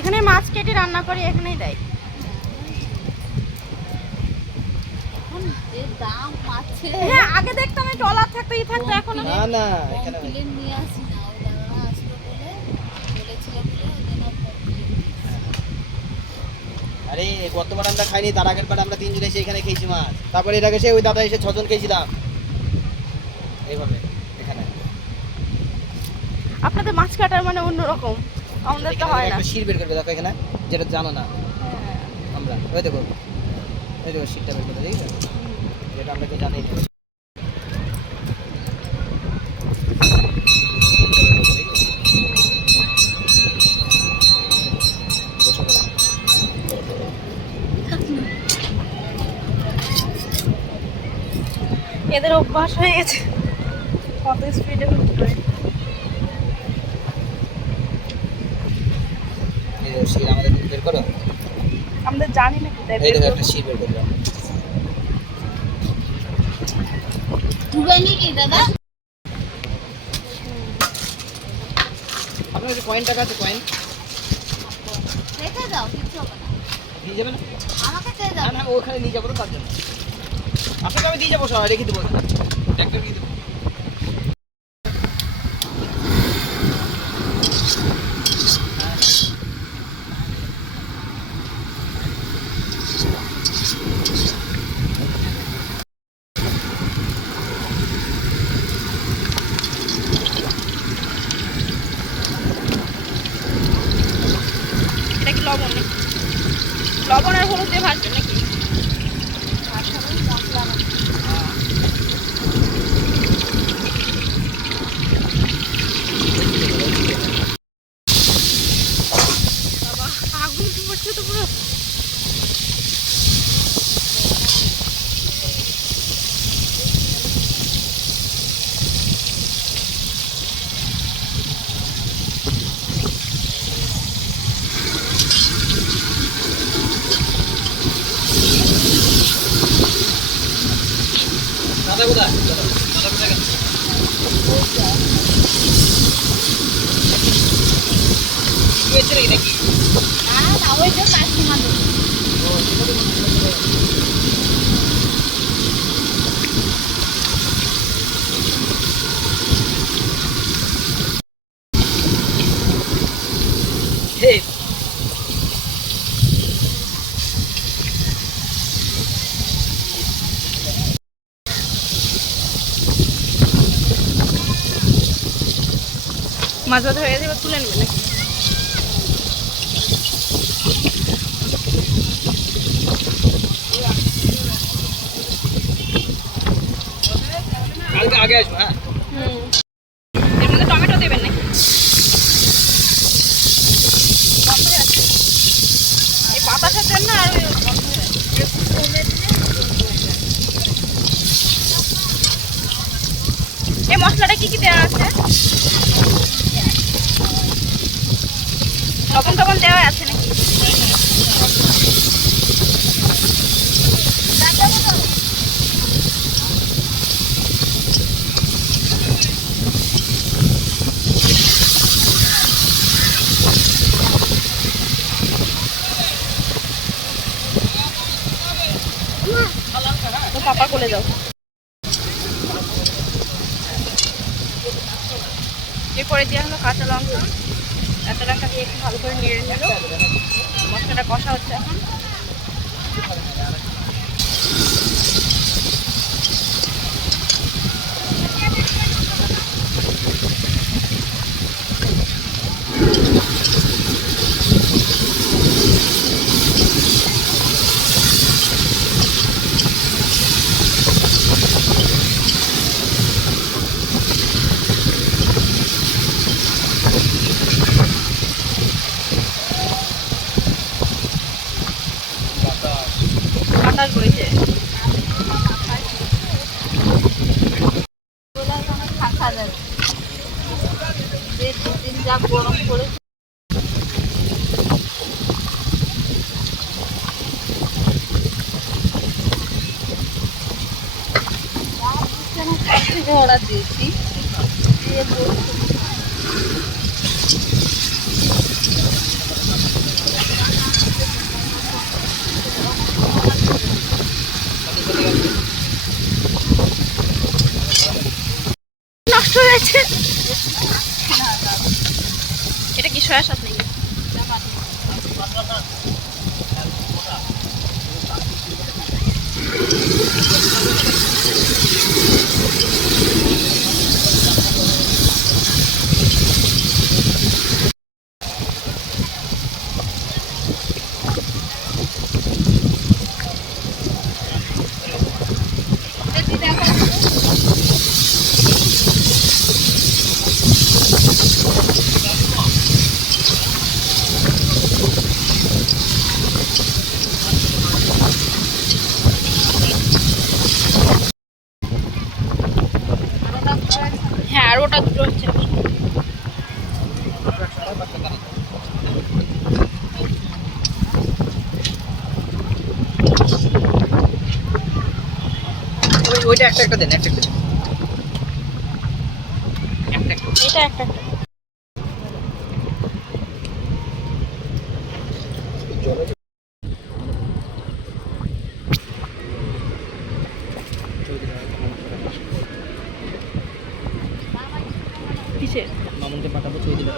এখানে মাছ কেটে রান্না করে এখানেই দেয়। হ্যাঁ আগে দেখতাম টলার থাকতো ই থাকতো এখন না না নিয়ে আসি। আরে গতবার আমরা খাইনি তার আগের বার আমরা তিনজন এসে এখানে খেয়েছি মাছ। তারপরে এর আগে সে ওই দাদা এসে ছজন খেয়েছিলাম। এইভাবে এখানে। আপনাদের মাছ কাটার মানে অন্যরকম। আমাদের তো হয় না। শির বের করবে দেখো এখানে যেটা জানো না। হ্যাঁ। আমরা ওই দেখো ওই দেখো শিরটা বের ঠিক আছে যেটা আমরা কেউ জানি না। এদের অভ্যাস হয়ে গেছে। কত স্পিডে আমাদের বের করো? আমাদের জানি না কোথায় এই বের দেখো একটা বের কি দাদা? আপনার কাছে কয়েন টাকা আছে কয়েন রেখে দাও কিছু হবে না। দিয়ে যাবেন? আমাকে দিয়ে দাও। না ওখানে নিয়ে যাব তার জন্য। আপনাকে আমি দিয়ে যাব সবাই রেখে দেবো। একটা দিয়ে দেবো এটা কি লবণ নাকি লবণ আর হলুদ দিয়ে ভাজবেন নাকি মশলা না বাবা আগুন পড়ছে তো পুরো। দাদা কোথায় মাথা কোথায় গেছে কি হয়েছে নাকি নাকি না না ওই যে কাকিমা দেবে হে মাছ ভাজা হয়ে গেছে এবার তুলে নেবেন নাকি? কালকে আগে আসব হ্যাঁ। এর মধ্যে টমেটো দেবেন নাকি। এই বাতাসের জন্য আর এই মশলাটা কি কি দেওয়া আছে? লবণ টবণ দেওয়া আছে নাকি? পাপা কোলে যাও। এরপরে দেওয়া হলো কাঁচা লঙ্কা। লঙ্কা দিয়ে একটু ভালো করে নেড়ে নিল। মশলাটা কষা হচ্ছে এখন। দুদিন যা গরম পড়েছে। ঝড়া দিয়েছি। দিয়ে নষ্ট হয়েছে। এটা কি সয়া সস নাকি হ্যাঁ আর ওটা দুটো হচ্ছে ওই- ওইটা একটা একটা দেন একটা একটা দেন একটা একটা এটা একটা একটা। কিসের মামুনকে পাঠাবো ছবি দিলে